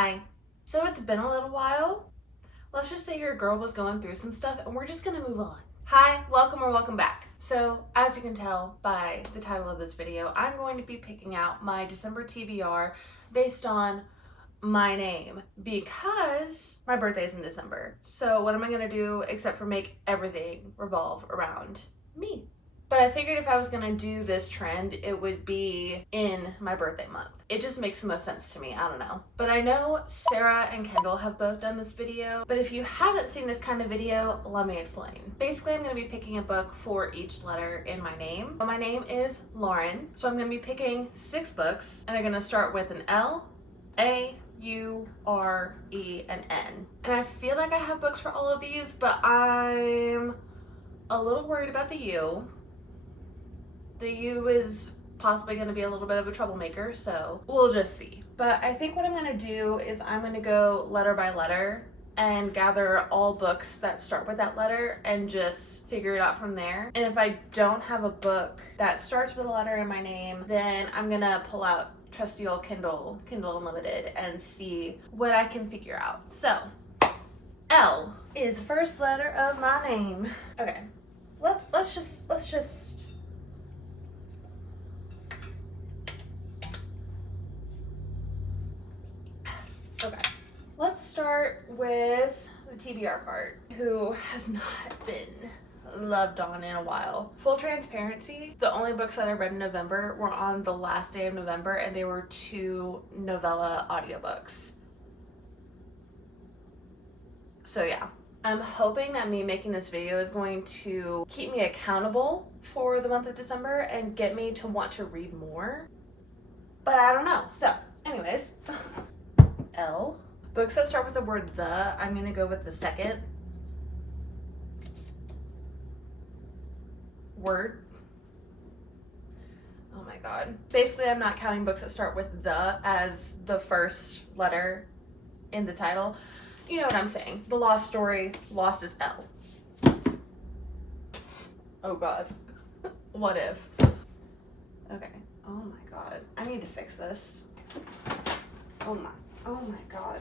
Hi. So it's been a little while. Let's just say your girl was going through some stuff and we're just gonna move on. Hi, welcome or welcome back. So as you can tell by the title of this video, I'm going to be picking out my December TBR based on my name because my birthday's in December. So what am I gonna do except for make everything revolve around me? But I figured if I was gonna do this trend, it would be in my birthday month. It just makes the most sense to me, I don't know. But I know Sarah and Kendall have both done this video, but if you haven't seen this kind of video, let me explain. Basically, I'm gonna be picking a book for each letter in my name. My name is Lauren, so I'm gonna be picking 6 books, and they're gonna start with an L, A, U, R, E, and N. And I feel like I have books for all of these, but I'm a little worried about the U. The U is possibly going to be a little bit of a troublemaker, so we'll just see. But I think what I'm going to do is I'm going to go letter by letter and gather all books that start with that letter and just figure it out from there. And if I don't have a book that starts with a letter in my name, then I'm going to pull out trusty old Kindle Unlimited and see what I can figure out. So, L is the first letter of my name. Okay. Let's just Okay, let's start with the TBR card, who has not been loved on in a while. Full transparency, the only books that I read in November were on the last day of November, and they were 2 novella audiobooks. So yeah, I'm hoping that me making this video is going to keep me accountable for the month of December and get me to want to read more, but I don't know. So anyways, L. Books that start with the word the, I'm gonna go with the second word. Oh my god. Basically, I'm not counting books that start with the as the first letter in the title. You know what I'm saying. The Lost Story, Lost is L. Oh god. What if? Okay. Oh my god. I need to fix this. Oh my god.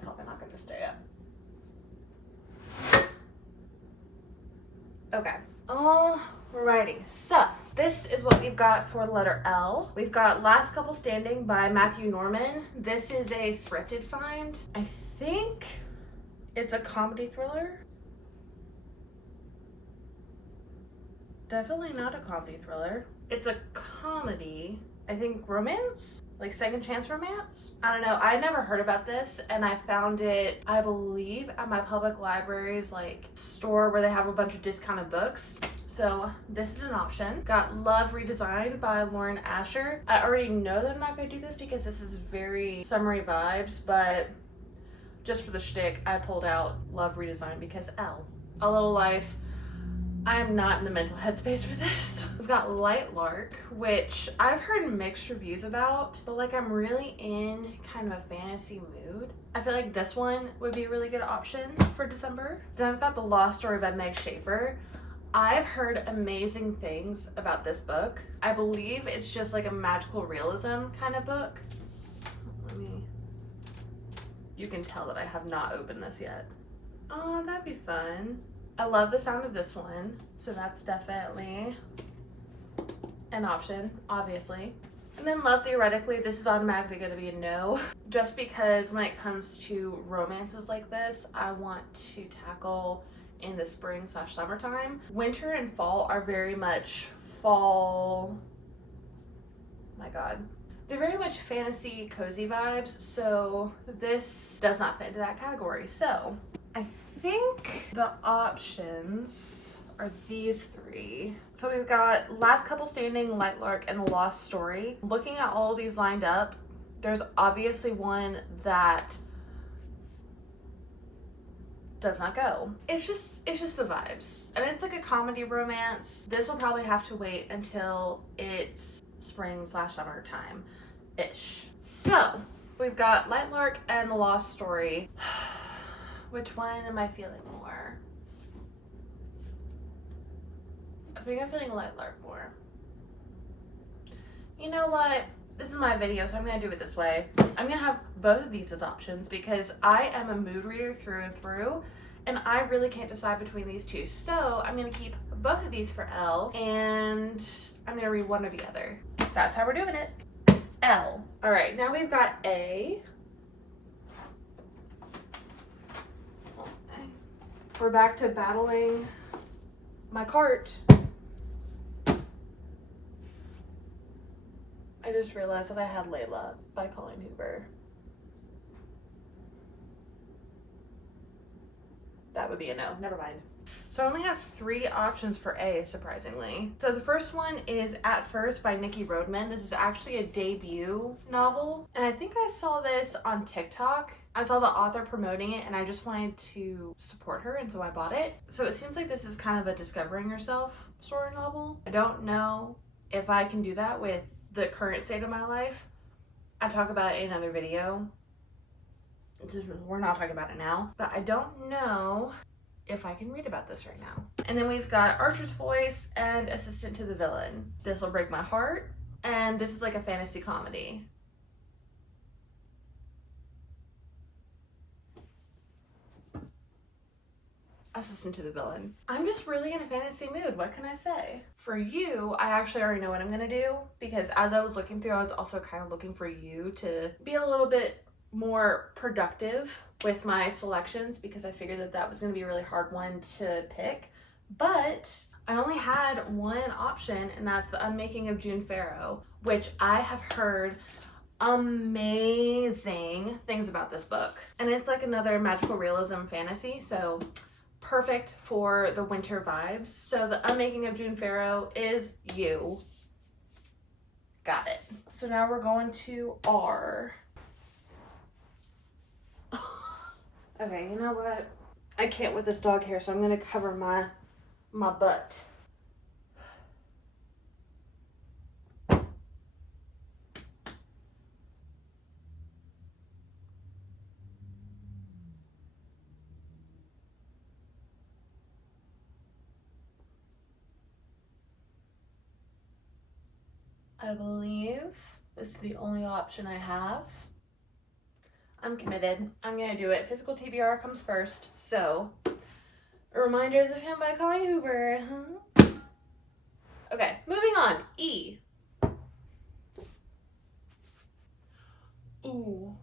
Probably not gonna stay up. Okay. Alrighty. So this is what we've got for letter L. We've got Last Couple Standing by Matthew Norman. This is a thrifted find. I think it's a comedy thriller. Definitely not a comedy thriller. It's a comedy, I think romance? Like second chance romance? I don't know. I never heard about this, and I found it, I believe, at my public library's like store where they have a bunch of discounted books. So this is an option. Got Love Redesigned by Lauren Asher. I already know that I'm not gonna do this because this is very summery vibes, but just for the shtick, I pulled out Love Redesigned because L. A Little Life. I am not in the mental headspace for this. We've got Light Lark, which I've heard mixed reviews about, but like I'm really in kind of a fantasy mood. I feel like this one would be a really good option for December. Then I've got The Lost Story by Meg Schaefer. I've heard amazing things about this book. I believe it's just like a magical realism kind of book. You can tell that I have not opened this yet. Oh, that'd be fun. I love the sound of this one, so that's definitely an option, obviously. And then Love Theoretically, this is automatically going to be a no, just because when it comes to romances like this, I want to tackle in the spring/summertime. Winter and fall are very much fall, my god. They're very much fantasy, cozy vibes, so this does not fit into that category. So I think the options are these 3. So we've got Last Couple Standing, Light Lark, and The Lost Story. Looking at all of these lined up, there's obviously one that does not go. It's just the vibes. And it's like a comedy romance. This will probably have to wait until it's spring/summer time-ish. So we've got Light Lark and The Lost Story. Which one am I feeling more? I think I'm feeling Light Lark more. You know what? This is my video, so I'm gonna do it this way. I'm gonna have both of these as options because I am a mood reader through and through, and I really can't decide between these two. So I'm gonna keep both of these for L, and I'm gonna read one or the other. That's how we're doing it. L. All right, now we've got A. We're back to battling my cart. I just realized that I had Layla by Colleen Hoover. That would be a no. Never mind. So I only have 3 options for A, surprisingly. So the first one is At First by Nikki Roadman. This is actually a debut novel. And I think I saw this on TikTok. I saw the author promoting it and I just wanted to support her, and so I bought it. So it seems like this is kind of a discovering yourself sort of novel. I don't know if I can do that with the current state of my life. I talk about it in another video. We're not talking about it now, but I don't know if I can read about this right now. And then we've got Archer's Voice and Assistant to the Villain. This Will Break My Heart, and this is like a fantasy comedy. Assistant to the Villain. I'm just really in a fantasy mood. What can I say? For you, I actually already know what I'm gonna do, because as I was looking through, I was also kind of looking for you to be a little bit more productive with my selections, because I figured that that was going to be a really hard one to pick. But I only had one option, and that's The Unmaking of June Farrow, which I have heard amazing things about this book. And it's like another magical realism fantasy, so perfect for the winter vibes. So The Unmaking of June Farrow is you. Got it. So now we're going to R. Okay, you know what? I can't with this dog hair, so I'm gonna cover my butt. I believe this is the only option I have. I'm committed. I'm gonna do it. Physical TBR comes first. So, Reminders of Him by Colleen Hoover. Okay, moving on. E. Ooh.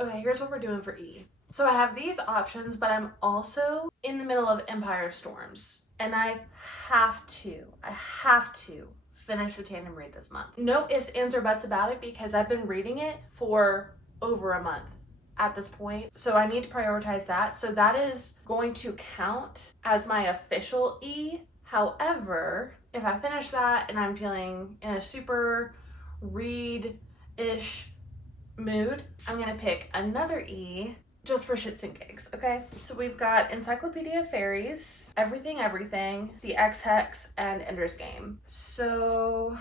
Okay, here's what we're doing for E. So I have these options, but I'm also in the middle of Empire Storms, and I have to finish the tandem read this month. No ifs, ands, or buts about it, because I've been reading it for over a month at this point, so I need to prioritize that. So that is going to count as my official E. However, if I finish that and I'm feeling in a super read-ish mood, I'm gonna pick another E just for shits and gigs, okay? So we've got Encyclopedia of Fairies, Everything, The Ex-Hex, and Ender's Game. So,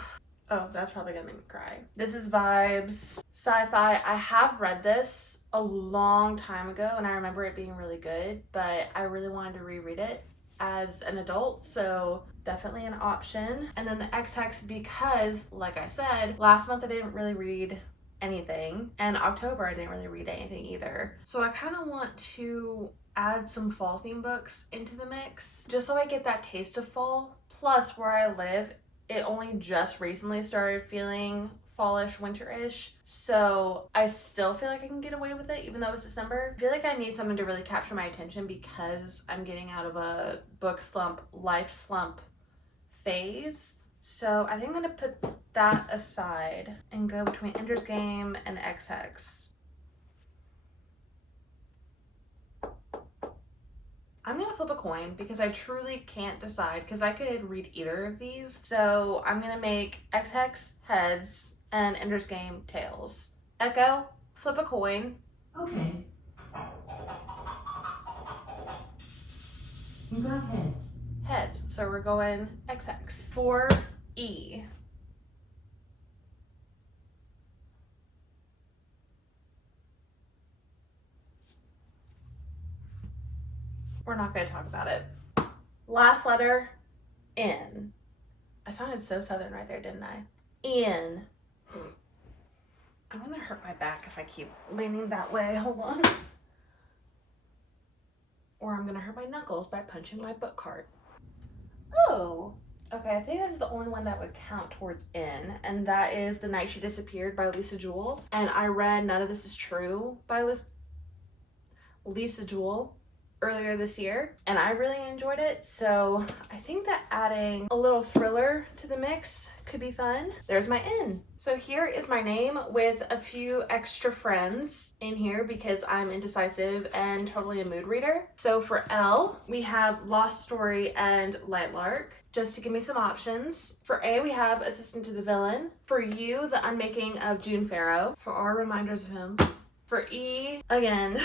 oh, that's probably gonna make me cry. This is vibes, sci-fi. I have read this a long time ago, and I remember it being really good, but I really wanted to reread it as an adult, so definitely an option. And then The Ex-Hex, because, like I said, last month I didn't really read anything, and October I didn't really read anything either. So I kind of want to add some fall theme books into the mix, just so I get that taste of fall. Plus, where I live, it only just recently started feeling fallish, winterish, so I still feel like I can get away with it even though it's December. I feel like I need something to really capture my attention because I'm getting out of a book slump, life slump phase. So I think I'm gonna put that aside and go between Ender's Game and Ex-Hex. I'm gonna flip a coin because I truly can't decide, because I could read either of these. So I'm gonna make Ex-Hex heads and Ender's Game tails. Echo, flip a coin. Okay. You got heads. Heads. So we're going Ex-Hex. For E. We're not going to talk about it. Last letter, N. I sounded so southern right there, didn't I? Ian. I'm gonna hurt my back if I keep leaning that way. Hold on. Or I'm gonna hurt my knuckles by punching my book cart. Oh. Okay, I think this is the only one that would count towards in, and that is The Night She Disappeared by Lisa Jewell. And I read None of This Is True by Lisa Jewell earlier this year, and I really enjoyed it, so I think that adding a little thriller to the mix could be fun. There's my in. So here is my name with a few extra friends in here because I'm indecisive and totally a mood reader. So for L, we have Lost Story and Light Lark, just to give me some options. For A, we have Assistant to the Villain. For U, The Unmaking of June Farrow, for R, Reminders of Him. For E, again,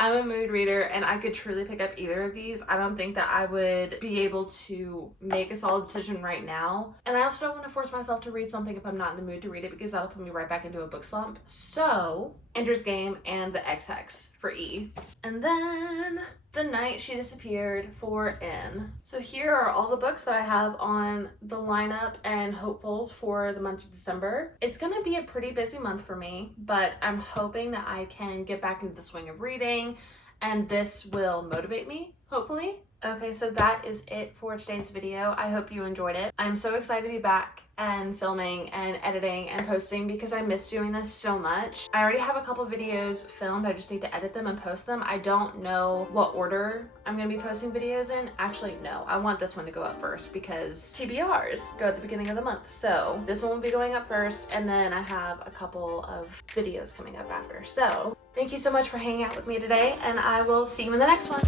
I'm a mood reader and I could truly pick up either of these. I don't think that I would be able to make a solid decision right now. And I also don't want to force myself to read something if I'm not in the mood to read it because that'll put me right back into a book slump. So, Ender's Game and The X-Hex for E. And then The Night She Disappeared for N. So here are all the books that I have on the lineup and hopefuls for the month of December. It's gonna be a pretty busy month for me, but I'm hoping that I can get back into the swing of reading and this will motivate me, hopefully. Okay, so that is it for today's video. I hope you enjoyed it. I'm so excited to be back and filming and editing and posting because I miss doing this so much. I already have a couple videos filmed. I just need to edit them and post them. I don't know what order I'm gonna be posting videos in. Actually, no, I want this one to go up first because TBRs go at the beginning of the month. So this one will be going up first and then I have a couple of videos coming up after. So thank you so much for hanging out with me today and I will see you in the next one.